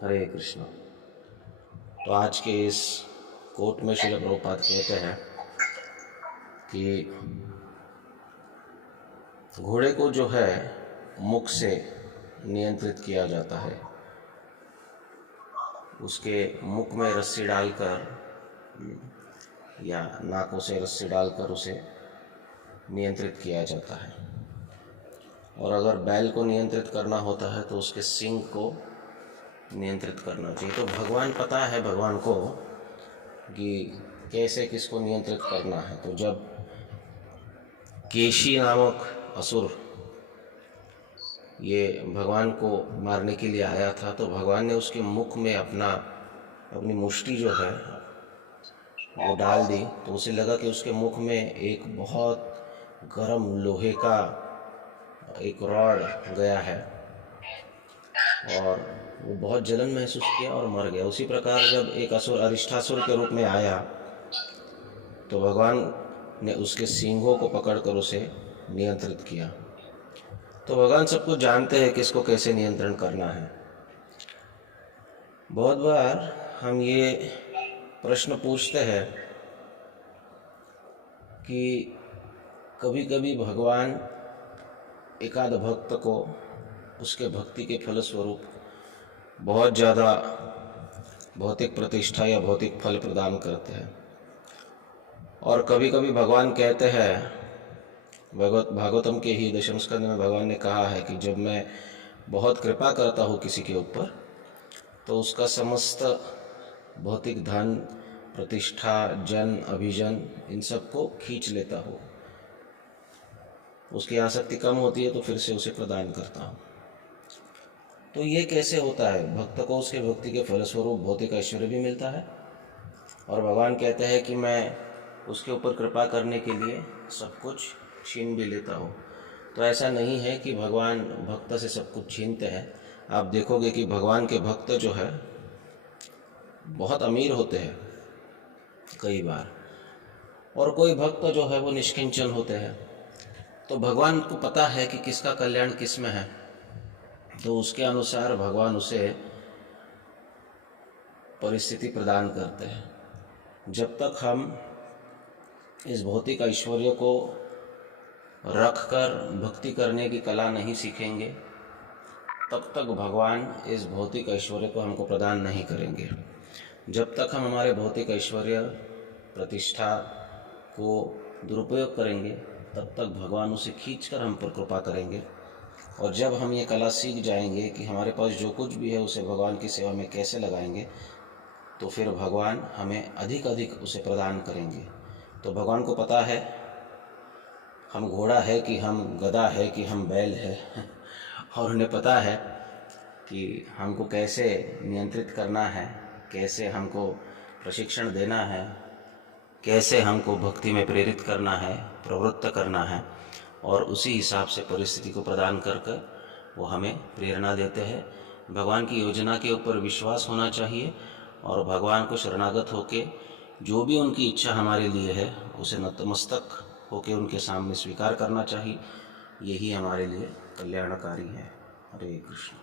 हरे कृष्ण। तो आज के इस कोट में श्रील प्रभुपाद कहते हैं कि घोड़े को जो है मुख से नियंत्रित किया जाता है, उसके मुख में रस्सी डालकर या नाकों से रस्सी डालकर उसे नियंत्रित किया जाता है। और अगर बैल को नियंत्रित करना होता है तो उसके सींग को नियंत्रित करना चाहिए। तो भगवान पता है भगवान को कि कैसे किसको नियंत्रित करना है। तो जब केशी नामक असुर ये भगवान को मारने के लिए आया था, तो भगवान ने उसके मुख में अपनी मुष्टि जो है वो डाल दी। तो उसे लगा कि उसके मुख में एक बहुत गर्म लोहे का एक रॉड गया है और वो बहुत जलन महसूस किया और मर गया। उसी प्रकार जब एक असुर अरिष्ठासुर के रूप में आया तो भगवान ने उसके सींगों को पकड़कर उसे नियंत्रित किया। तो भगवान सब कुछ जानते हैं किसको कैसे नियंत्रण करना है। बहुत बार हम ये प्रश्न पूछते हैं कि कभी कभी भगवान एकाध भक्त को उसके भक्ति के फलस्वरूप बहुत ज़्यादा भौतिक प्रतिष्ठा या भौतिक फल प्रदान करते हैं। और कभी कभी भगवान कहते हैं, भागवतम के ही दशम स्कंद में भगवान ने कहा है कि जब मैं बहुत कृपा करता हूँ किसी के ऊपर तो उसका समस्त भौतिक धन, प्रतिष्ठा, जन, अभिजन इन सबको खींच लेता हूँ। उसकी आसक्ति कम होती है तो फिर से उसे प्रदान करता हूँ। तो ये कैसे होता है? भक्त को उसके भक्ति के फलस्वरूप भौतिक ऐश्वर्य भी मिलता है और भगवान कहते हैं कि मैं उसके ऊपर कृपा करने के लिए सब कुछ छीन भी लेता हूँ। तो ऐसा नहीं है कि भगवान भक्त से सब कुछ छीनते हैं। आप देखोगे कि भगवान के भक्त जो है बहुत अमीर होते हैं कई बार, और कोई भक्त जो है वो निष्किंचन होते हैं। तो भगवान को पता है कि किसका कल्याण किस में है, तो उसके अनुसार भगवान उसे परिस्थिति प्रदान करते हैं। जब तक हम इस भौतिक ऐश्वर्य को रखकर भक्ति करने की कला नहीं सीखेंगे तब तक भगवान इस भौतिक ऐश्वर्य को हमको प्रदान नहीं करेंगे। जब तक हम हमारे भौतिक ऐश्वर्य, प्रतिष्ठा को दुरुपयोग करेंगे तब तक भगवान उसे खींचकर हम पर कृपा करेंगे। और जब हम ये कला सीख जाएंगे कि हमारे पास जो कुछ भी है उसे भगवान की सेवा में कैसे लगाएंगे, तो फिर भगवान हमें अधिक अधिक उसे प्रदान करेंगे। तो भगवान को पता है हम घोड़ा है कि हम गधा है कि हम बैल है और उन्हें पता है कि हमको कैसे नियंत्रित करना है, कैसे हमको प्रशिक्षण देना है, कैसे हमको भक्ति में प्रेरित करना है, प्रवृत्त करना है। और उसी हिसाब से परिस्थिति को प्रदान कर वो हमें प्रेरणा देते हैं। भगवान की योजना के ऊपर विश्वास होना चाहिए और भगवान को शरणागत होके जो भी उनकी इच्छा हमारे लिए है उसे नतमस्तक होके उनके सामने स्वीकार करना चाहिए। यही हमारे लिए कल्याणकारी है। हरे कृष्ण।